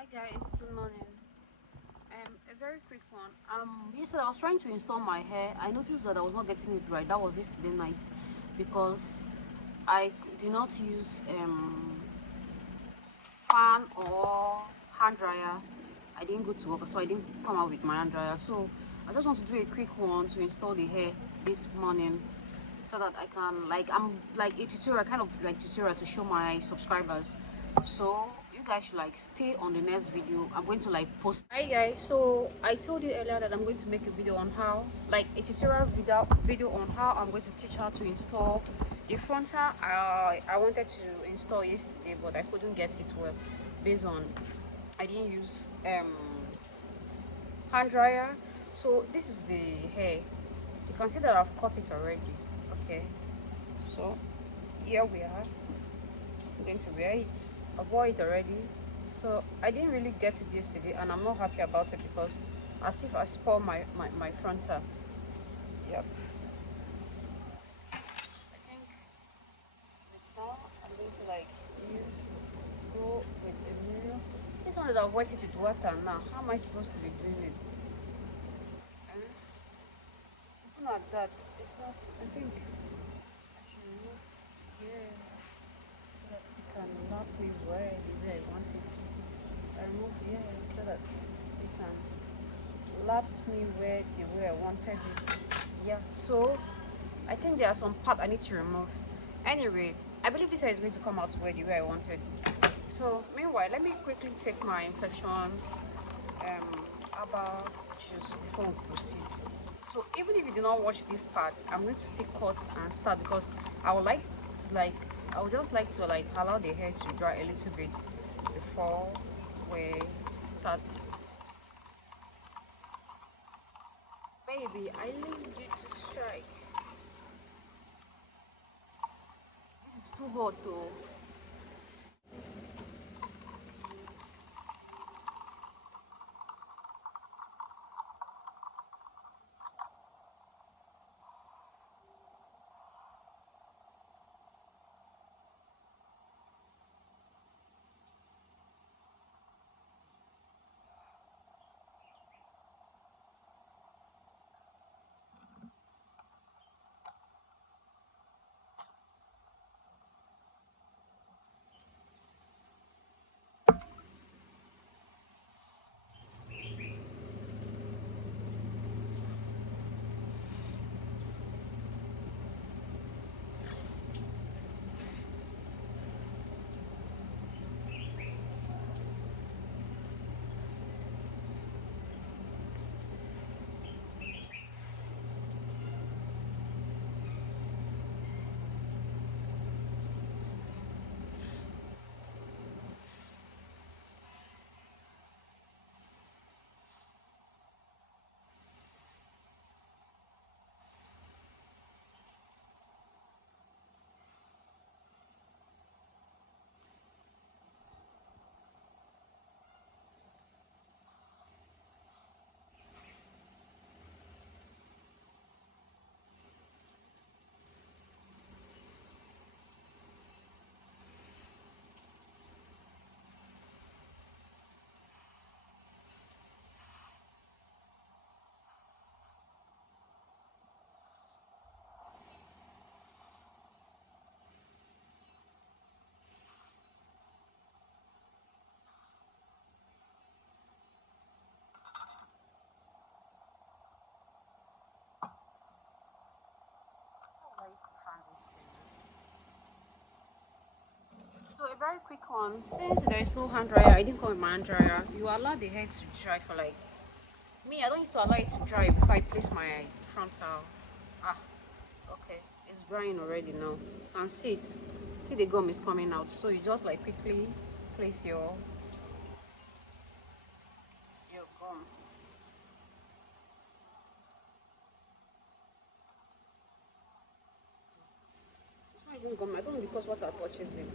Hi guys, good morning. A very quick one. Yesterday I was trying to install my hair. I noticed that I was not getting it right. That was yesterday night because I did not use fan or hand dryer. I didn't go to work, so I didn't come out with my hand dryer. So I just want to do a quick one to install the hair this morning so that I can I'm like a tutorial, kind of like tutorial to show my subscribers. So you guys should like stay on the next video. I'm going to like post. Hi guys, so I told you earlier that I'm going to make a video on how, like a tutorial video on how I'm going to teach how to install the frontal. I wanted to install yesterday, but I couldn't get it well based on I didn't use hand dryer. So this is the hair. You can see that I've cut it already. Okay, so here we are. I'm going to wear it. I wore it already, so I didn't really get it yesterday, and I'm not happy about it because as if I spoiled my frontal. Yep. I think with now I'm going to like go with the mirror. This one that I've wet it with water now. How am I supposed to be doing it? Even like that, it's not. I think I should remove here so that it can lock me where the way I want it. I remove here so that it can lap me where the way I wanted it. Yeah, so I think there are some parts I need to remove. Anyway, I believe this hair is going to come out where the way I wanted. So meanwhile, let me quickly take my infection herbal juice before we proceed. So even if you do not watch this part, I'm going to still cut and start because I would like to I would just like to allow the hair to dry a little bit before we start. Baby, I need you to strike. This is too hot though. So a very quick one. Since there is no hand dryer, I didn't come with my hand dryer. You allow the hair to dry for like me. I don't used to allow it to dry before I place my frontal. Ah, okay, it's drying already now. You can see it. See the gum is coming out. So you just like quickly place your gum. It's not even gum. I don't know because water touches it.